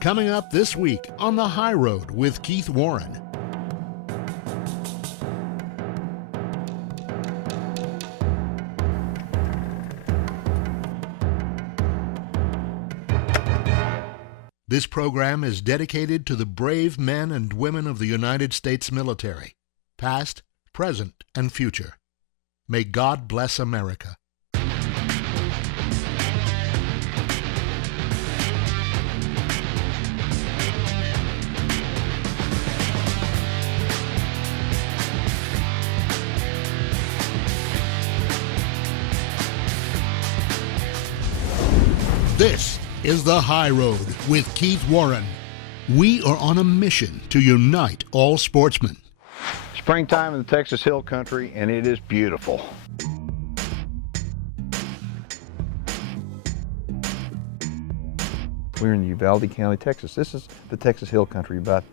Coming up this week on The High Road with Keith Warren. This program is dedicated to the brave men and women of the United States military, past, present, and future. May God bless America. This is The High Road with Keith Warren. We are on a mission to unite all sportsmen. Springtime in the Texas Hill Country, and it is beautiful. We're in Uvalde County, Texas. This is the Texas Hill Country, about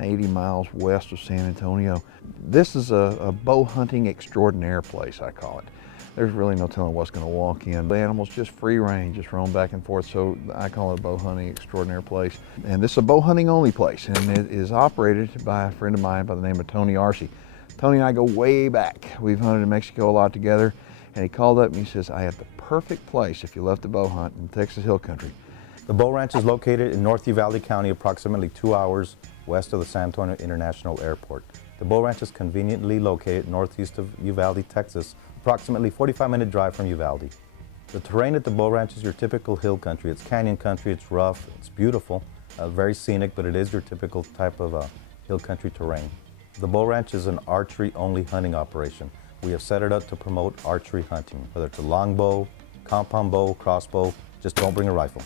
80 miles west of San Antonio. This is a bow hunting extraordinaire place, I call it. There's really no telling what's going to walk in. The animals just free range, just roam back and forth, so I call it a bow hunting extraordinary place. And this is a bow hunting only place, and it is operated by a friend of mine by the name of Tony Arce. Tony and I go way back. We've hunted in Mexico a lot together, and he called up and he says, I have the perfect place if you love to bow hunt in Texas Hill Country. The Bow Ranch is located in North Uvalde County, approximately 2 hours west of the San Antonio International Airport. The Bow Ranch is conveniently located northeast of Uvalde, Texas, approximately 45-minute drive from Uvalde. The terrain at the Bow Ranch is your typical hill country. It's canyon country, it's rough, it's beautiful, very scenic, but it is your typical type of hill country terrain. The Bow Ranch is an archery-only hunting operation. We have set it up to promote archery hunting, whether it's a longbow, compound bow, crossbow, just don't bring a rifle.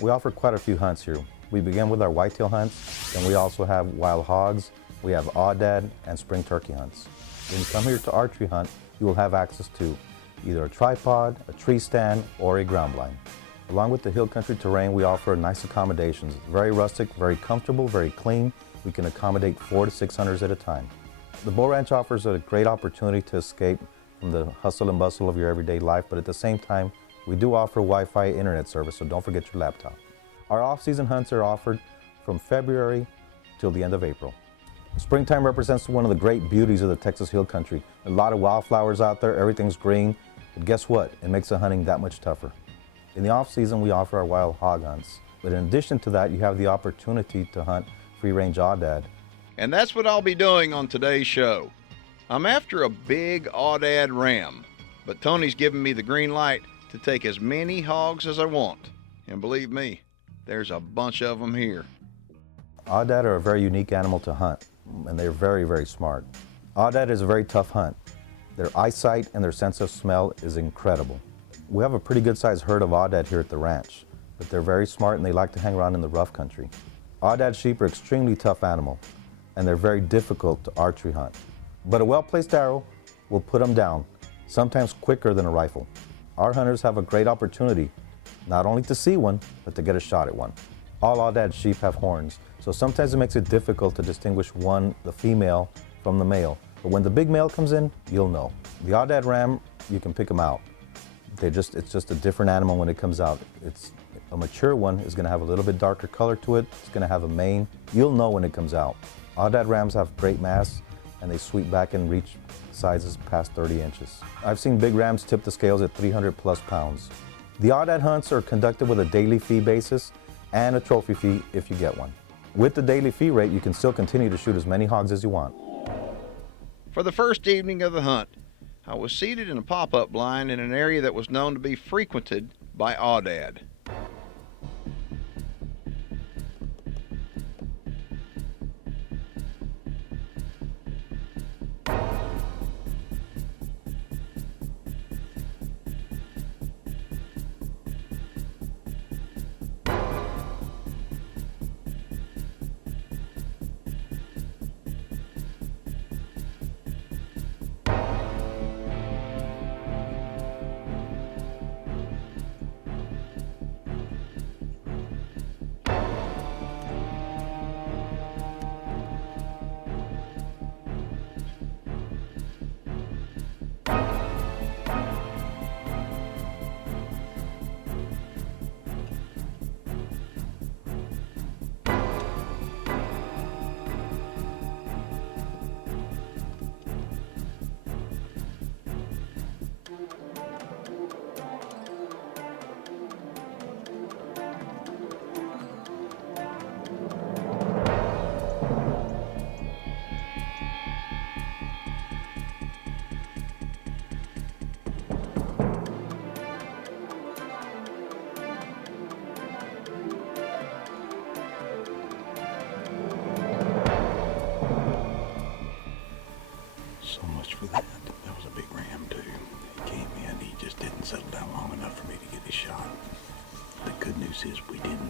We offer quite a few hunts here. We begin with our whitetail hunts, and we also have wild hogs, we have aoudad, and spring turkey hunts. When you come here to archery hunt, you will have access to either a tripod, a tree stand, or a ground blind. Along with the hill country terrain, we offer nice accommodations. Very rustic, very comfortable, very clean. We can accommodate 400 to 600 hunters at a time. The Bow Ranch offers a great opportunity to escape from the hustle and bustle of your everyday life, but at the same time, we do offer Wi-Fi internet service, so don't forget your laptop. Our off-season hunts are offered from February till the end of April. Springtime represents one of the great beauties of the Texas Hill Country. A lot of wildflowers out there, everything's green, but guess what? It makes the hunting that much tougher. In the off-season, we offer our wild hog hunts, but in addition to that, you have the opportunity to hunt free-range aoudad. And that's what I'll be doing on today's show. I'm after a big aoudad ram, but Tony's giving me the green light to take as many hogs as I want. And believe me, there's a bunch of them here. Aoudad are a very unique animal to hunt, and they're very, very smart. Aoudad is a very tough hunt. Their eyesight and their sense of smell is incredible. We have a pretty good sized herd of aoudad here at the ranch, but they're very smart and they like to hang around in the rough country. Aoudad sheep are extremely tough animal, and they're very difficult to archery hunt. But a well-placed arrow will put them down, sometimes quicker than a rifle. Our hunters have a great opportunity, not only to see one, but to get a shot at one. All aoudad sheep have horns, so sometimes it makes it difficult to distinguish the female, from the male. But when the big male comes in, you'll know. The aoudad ram, you can pick them out. It's just a different animal when it comes out. A mature one is going to have a little bit darker color to it. It's going to have a mane. You'll know when it comes out. Aoudad rams have great mass, and they sweep back and reach sizes past 30 inches. I've seen big rams tip the scales at 300 plus pounds. The aoudad hunts are conducted with a daily fee basis and a trophy fee if you get one. With the daily fee rate, you can still continue to shoot as many hogs as you want. For the first evening of the hunt, I was seated in a pop-up blind in an area that was known to be frequented by aoudad.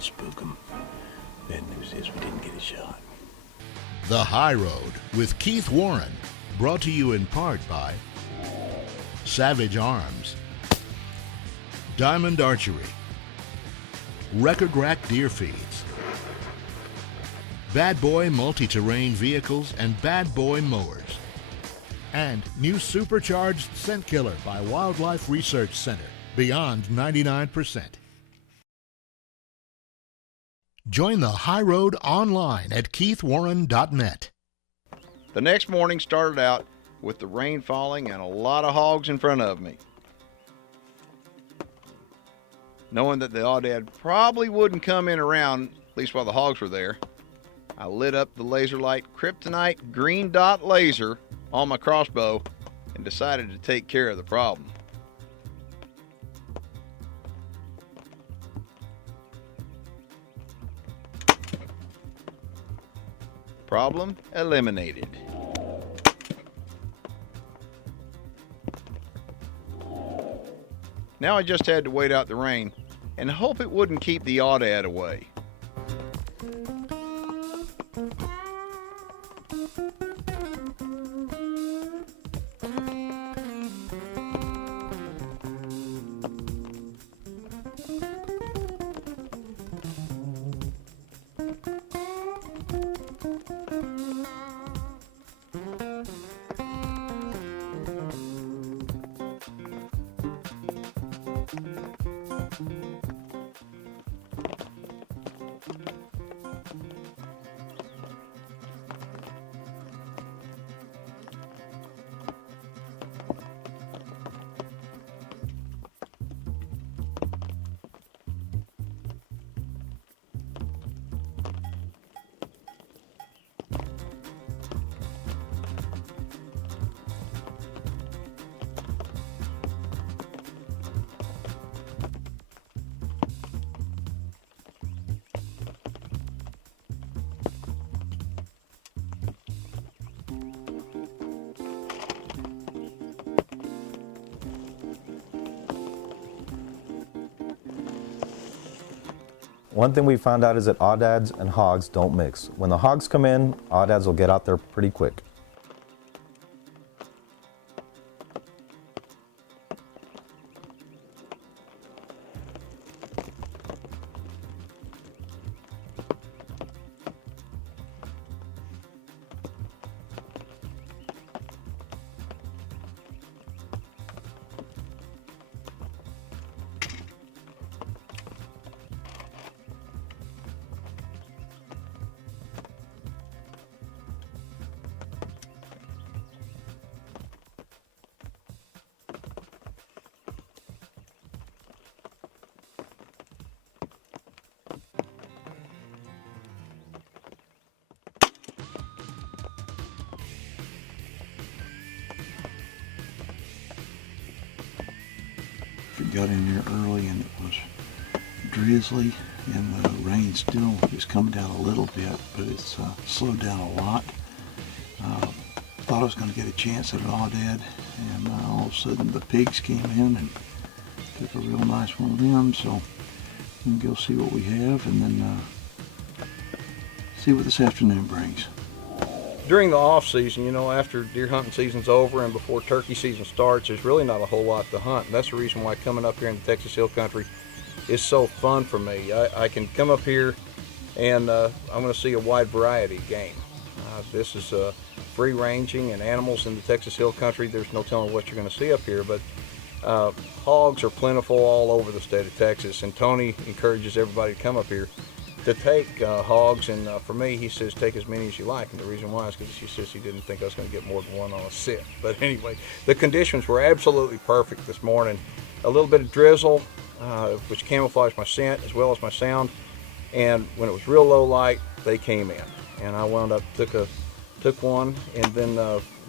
didn't spook them. Bad news is we didn't get a shot. The High Road with Keith Warren, brought to you in part by Savage Arms, Diamond Archery, Record Rack Deer Feeds, Bad Boy Multi-Terrain Vehicles and Bad Boy Mowers, and new supercharged scent killer by Wildlife Research Center, Beyond 99%. Join the High Road online at keithwarren.net. The next morning started out with the rain falling and a lot of hogs in front of me. Knowing that the aoudad probably wouldn't come in around, at least while the hogs were there, I lit up the laser light kryptonite green dot laser on my crossbow and decided to take care of the problem. Problem eliminated. Now I just had to wait out the rain and hope it wouldn't keep the aoudad away. One thing we found out is that aoudads and hogs don't mix. When the hogs come in, aoudads will get out there pretty quick. We got in there early and it was drizzly and the rain still is coming down a little bit, but it's slowed down a lot. Thought I was going to get a chance at an aoudad, and all of a sudden the pigs came in and took a real nice one of them, so we can go see what we have and then see what this afternoon brings. During the off season, you know, after deer hunting season's over and before turkey season starts, there's really not a whole lot to hunt. And that's the reason why coming up here in the Texas Hill Country is so fun for me. I can come up here and I'm going to see a wide variety of game. This is free ranging and animals in the Texas Hill Country. There's no telling what you're going to see up here, but hogs are plentiful all over the state of Texas, and Tony encourages everybody to come up here to take hogs, and for me, he says take as many as you like, and the reason why is because he says he didn't think I was going to get more than one on a sit. But anyway, the conditions were absolutely perfect this morning. A little bit of drizzle, which camouflaged my scent as well as my sound, and when it was real low light, they came in, and I wound up took one. And then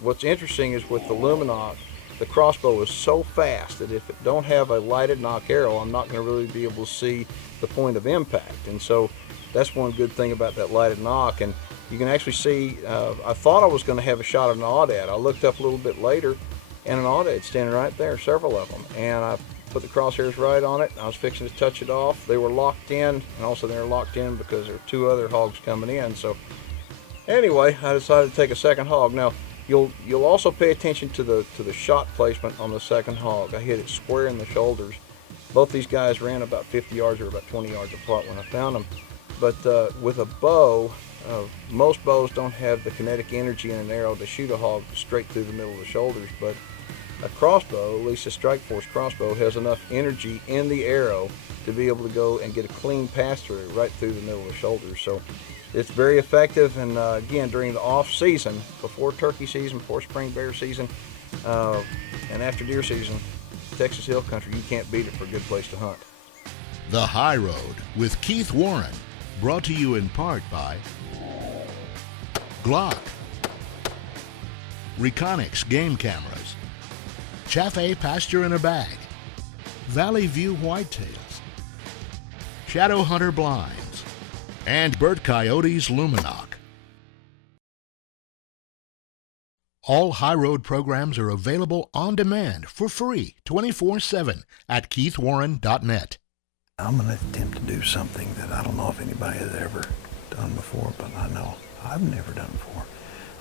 what's interesting is with the Luminoc, the crossbow is so fast that if it don't have a lighted knock arrow, I'm not going to really be able to see the point of impact. And so that's one good thing about that lighted knock. And you can actually see, I thought I was going to have a shot at an aoudad. I looked up a little bit later, and an aoudad standing right there, several of them. And I put the crosshairs right on it. I was fixing to touch it off. They were locked in, and also they were locked in because there were 2 other hogs coming in. So anyway, I decided to take a second hog. Now, you'll also pay attention to the shot placement on the second hog. I hit it square in the shoulders. Both these guys ran about 50 yards or about 20 yards apart when I found them. But with a bow, most bows don't have the kinetic energy in an arrow to shoot a hog straight through the middle of the shoulders. But a crossbow, at least a Strike Force crossbow, has enough energy in the arrow to be able to go and get a clean pass through right through the middle of the shoulders. So it's very effective, and again, during the off season, before turkey season, before spring bear season, and after deer season, Texas Hill Country, you can't beat it for a good place to hunt. The High Road with Keith Warren, brought to you in part by Glock, Reconyx Game Cameras, Chaffee Pasture in a Bag, Valley View Whitetails, Shadow Hunter Blinds, and Bert Coyote's Luminoc. All High Road programs are available on demand for free 24/7 at keithwarren.net. I'm going to attempt to do something that I don't know if anybody has ever done before, but I know I've never done before.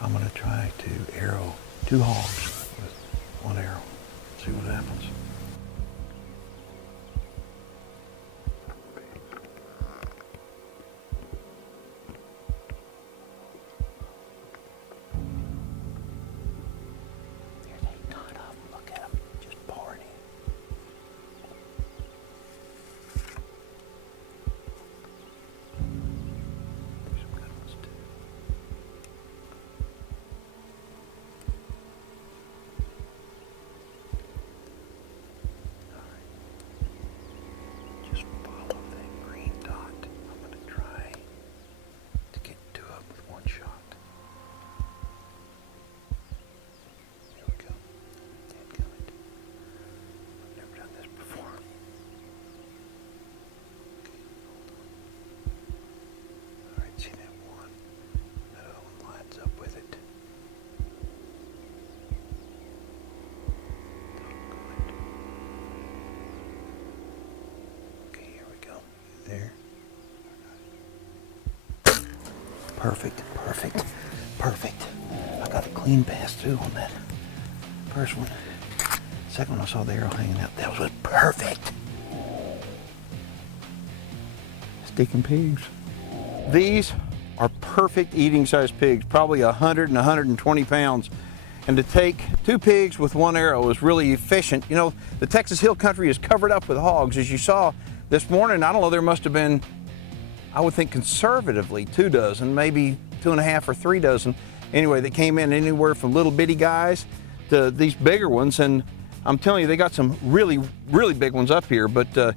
I'm going to try to arrow 2 hogs with 1 arrow. See what happens. There's a ton of them. Look at them, just pouring in. There's some good ones too. Just follow that green dot. I'm going to try to get 2 of them with 1 shot. Here we go. Dadgummit. I've never done this before. Okay, hold on. Alright, see that one? That other one lines up with it. Doggone. Okay, here we go. There. Perfect, perfect, perfect. I got a clean pass through on that first one. Second one, I saw the arrow hanging out. That was perfect. Sticking pigs. These are perfect eating sized pigs, probably 100 and 120 pounds. And to take 2 pigs with 1 arrow is really efficient. You know, the Texas Hill Country is covered up with hogs. As you saw this morning, I don't know, there must have been, I would think conservatively 2 dozen, maybe 2.5 or 3 dozen. Anyway, they came in anywhere from little bitty guys to these bigger ones. And I'm telling you, they got some really, really big ones up here. But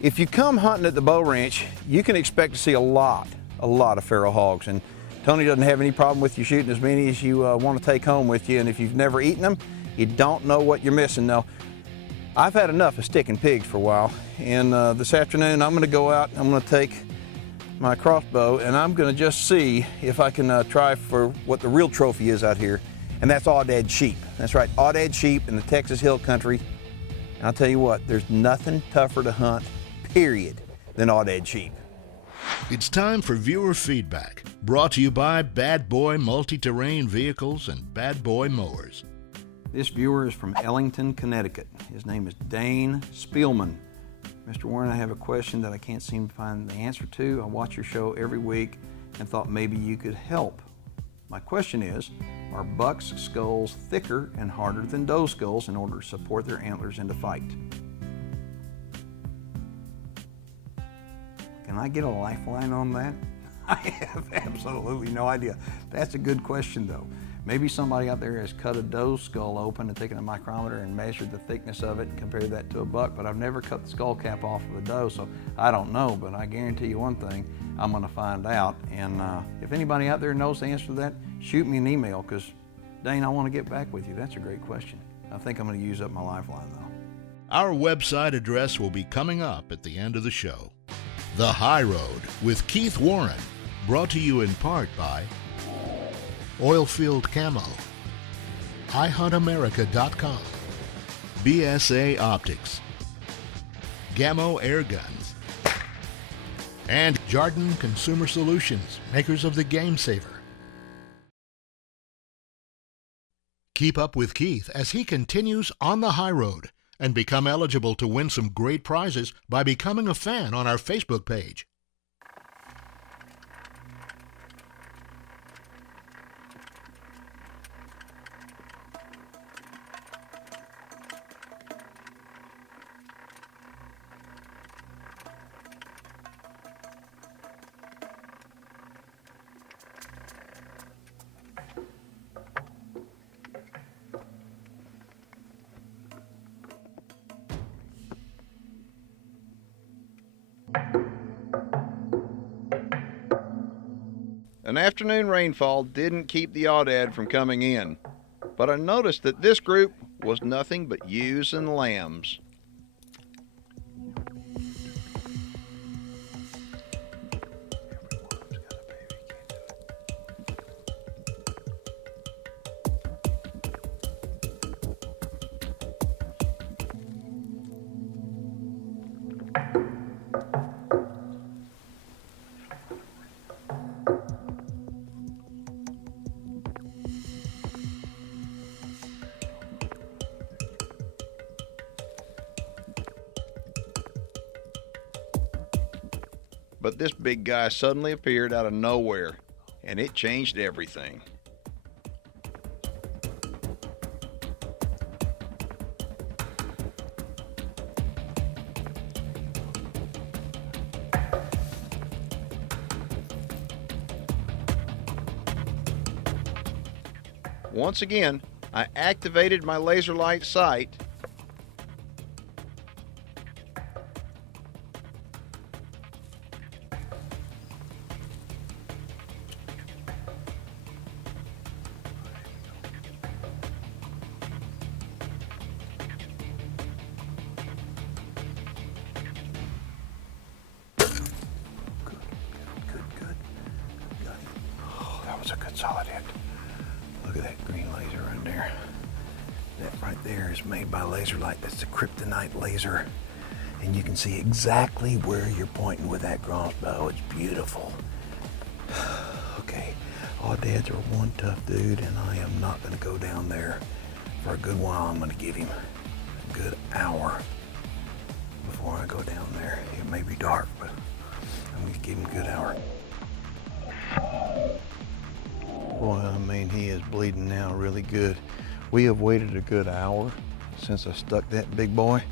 if you come hunting at the bow ranch, you can expect to see a lot of feral hogs. And Tony doesn't have any problem with you shooting as many as you want to take home with you. And if you've never eaten them, you don't know what you're missing. Now, I've had enough of sticking pigs for a while. And this afternoon, I'm going to go out, I'm going to take my crossbow, and I'm going to just see if I can try for what the real trophy is out here. And that's aoudad sheep. That's right, aoudad sheep in the Texas Hill Country. And I'll tell you what, there's nothing tougher to hunt, period, than aoudad sheep. It's time for viewer feedback, brought to you by Bad Boy Multi-Terrain Vehicles and Bad Boy Mowers. This viewer is from Ellington, Connecticut. His name is Dane Spielman. Mr. Warren, I have a question that I can't seem to find the answer to. I watch your show every week and thought maybe you could help. My question is, are bucks' skulls thicker and harder than doe skulls in order to support their antlers in the fight? Can I get a lifeline on that? I have absolutely no idea. That's a good question though. Maybe somebody out there has cut a doe skull open and taken a micrometer and measured the thickness of it and compared that to a buck, but I've never cut the skull cap off of a doe, so I don't know, but I guarantee you one thing, I'm gonna find out. And if anybody out there knows the answer to that, shoot me an email, because Dane, I wanna get back with you. That's a great question. I think I'm gonna use up my lifeline though. Our website address will be coming up at the end of the show. The High Road with Keith Warren, brought to you in part by Oilfield Camo, iHuntAmerica.com, BSA Optics, Gammo Air Guns, and Jardin Consumer Solutions, makers of the Game Saver. Keep up with Keith as he continues on the high road and become eligible to win some great prizes by becoming a fan on our Facebook page. An afternoon rainfall didn't keep the Aoudad from coming in, but I noticed that this group was nothing but ewes and lambs. But this big guy suddenly appeared out of nowhere, and it changed everything. Once again, I activated my laser light sight . That was a good solid hit. Look at that green laser right there. That right there is made by laser light. That's the kryptonite laser. And you can see exactly where you're pointing with that crossbow. It's beautiful. Okay, Aoudads are one tough dude, and I am not gonna go down there for a good while. I'm gonna give him a good hour before I go down there. It may be dark, but I'm gonna give him a good hour. Boy, I mean, he is bleeding now really good. We have waited a good hour since I stuck that big boy,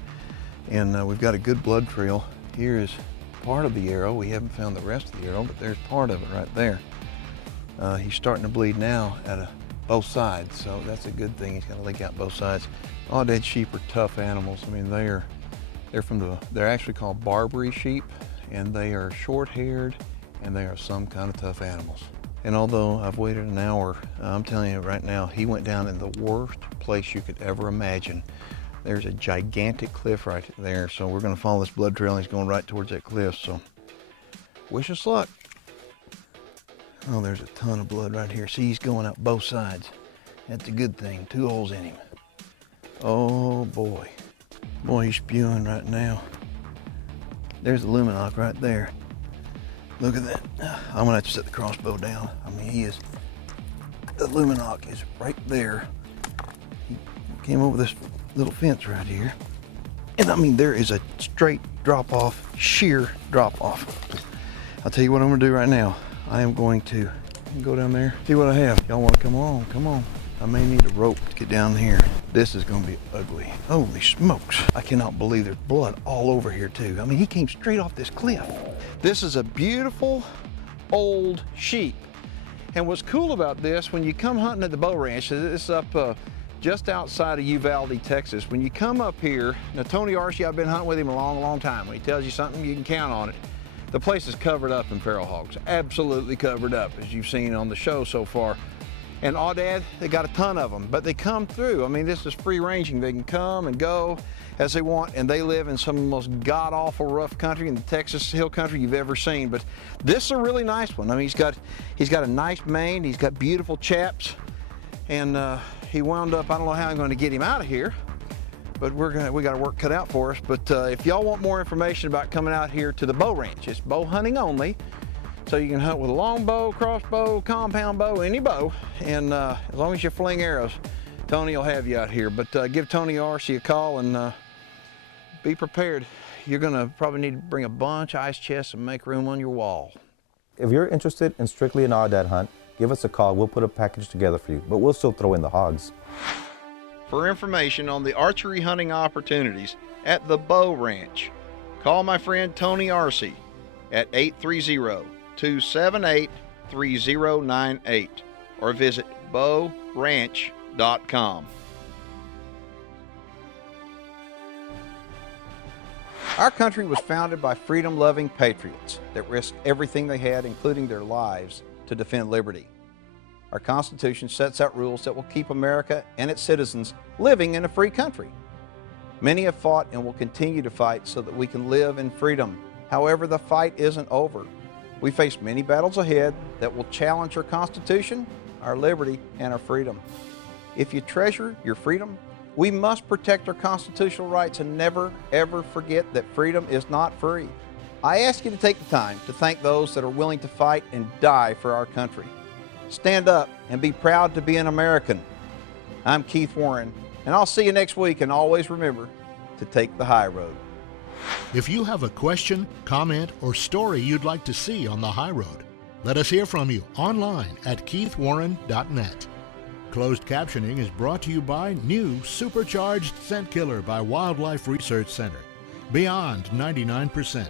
and we've got a good blood trail. Here is part of the arrow. We haven't found the rest of the arrow, but there's part of it right there. He's starting to bleed now at both sides, so that's a good thing. He's got to leak out both sides. Aoudad sheep are tough animals. I mean, they're actually called Barbary sheep, and they are short-haired, and they are some kind of tough animals. And although I've waited an hour, I'm telling you right now, he went down in the worst place you could ever imagine. There's a gigantic cliff right there, so we're gonna follow this blood trail, and he's going right towards that cliff, so wish us luck. Oh, there's a ton of blood right here. See, he's going out both sides. That's a good thing, 2 holes in him. Oh boy. Boy, he's spewing right now. There's the luminoc right there. Look at that. I'm gonna have to set the crossbow down. I mean, the luminoc is right there. He came over this little fence right here. And I mean, there is a straight drop off, sheer drop off. I'll tell you what I'm gonna do right now. I am going to go down there, see what I have. Y'all wanna come on? Come on. I may need a rope to get down here. This is gonna be ugly. Holy smokes. I cannot believe there's blood all over here too. I mean, he came straight off this cliff. This is a beautiful old sheep. And what's cool about this, when you come hunting at the Bow Ranch, it's up just outside of Uvalde, Texas. When you come up here, now Tony Archie, I've been hunting with him a long, long time. When he tells you something, you can count on it. The place is covered up in feral hogs, absolutely covered up, as you've seen on the show so far. And Aoudad, they got a ton of them, but they come through. I mean, this is free ranging. They can come and go as they want, and they live in some of the most god-awful rough country in the Texas hill country you've ever seen. But this is a really nice one. I mean, he's got a nice mane, he's got beautiful chaps, and he wound up, I don't know how I'm going to get him out of here, but we got our work cut out for us. But if y'all want more information about coming out here to the bow ranch, it's bow hunting only. So you can hunt with a long bow, crossbow, compound bow, any bow, and as long as you fling arrows, Tony will have you out here. But give Tony RC a call and be prepared. You're gonna probably need to bring a bunch of ice chests and make room on your wall. If you're interested in strictly an aoudad hunt, give us a call. We'll put a package together for you, but we'll still throw in the hogs. For information on the archery hunting opportunities at the Bow Ranch, call my friend Tony RC at 830-278-3098 or visit bowranch.com. Our country was founded by freedom-loving patriots that risked everything they had, including their lives, to defend liberty. Our Constitution sets out rules that will keep America and its citizens living in a free country. Many have fought and will continue to fight so that we can live in freedom. However, the fight isn't over. We face many battles ahead that will challenge our Constitution, our liberty, and our freedom. If you treasure your freedom, we must protect our constitutional rights and never, ever forget that freedom is not free. I ask you to take the time to thank those that are willing to fight and die for our country. Stand up and be proud to be an American. I'm Keith Warren, and I'll see you next week, and always remember to take the high road. If you have a question, comment, or story you'd like to see on the high road, let us hear from you online at keithwarren.net. Closed captioning is brought to you by new Supercharged Scent Killer by Wildlife Research Center. Beyond 99%.